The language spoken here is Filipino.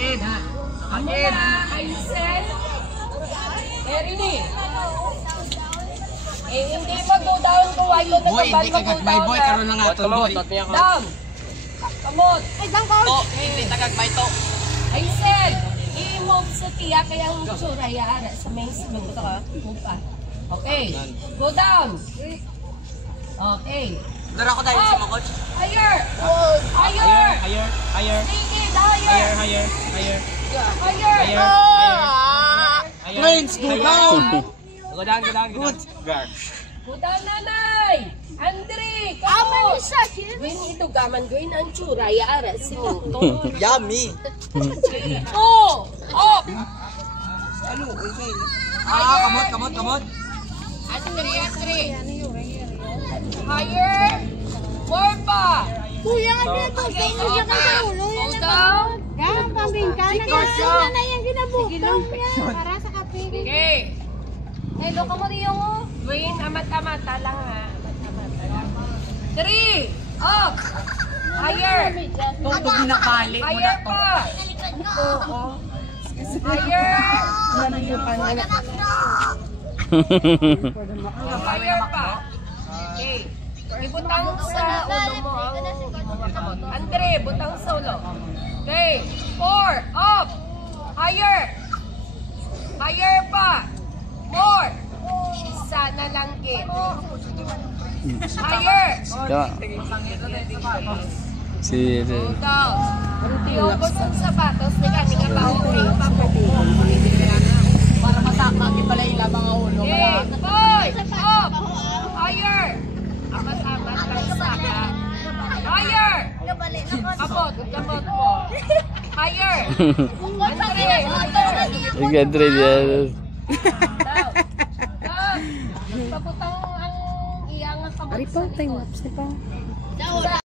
Nakakid. Nakakid. Ayusin. Erini. Hindi mag-go down kung why ko Boy, hindi ka gagbay boy. Karoon lang ato boy. Down. Kamot. Ay, dang ko. To, hindi tagagbay to. Ayusin. I-move sa tiya kaya ang suraya sa may sinugot ka. Move pa. Okay. Go down. Okay. Dara ko dahil sa mga coach. Higher. Higher. Higher. Singit. Higher. Higher. Higher. Planes, go down. Go down. Good. Go down, nanay. Andre, come on. Gawin ito gaman. Gawin ang suraya si Tuto. Yummy. Oh. Up. Ano? Kamot. Andre. Higher. More pa. Kuya, ang dito. Kuya ka sa ulo. Go down. Kaya ang pambingkan na yung ginabutan. Para sa kape. Okay. Hello ka mo riyo mo. Gawin amat-amata lang ha. Amat-amata lang. 3. Up. Higher. Tutog na balik mo na Higher to. pa. Higher. Higher pa. Okay. Ibutang sa ulo mo ang Andre, butang sa ulo. Okay. 4. Up. Higher. Higher pa. More. Isa na lang kid. Higher. Si Go down. Tiobos ang sapatos ni kaninga pauwi. Para masakit pala yung labang ang ulo. Okay. 5. Up. Higher. Amat-amat lang saka. Higher. Kapot mo. Higher. Andre. Higher. Andre yan. Down. Down. Paputang ang iyang kamot. Ari pa, time lapse ni pa. Sa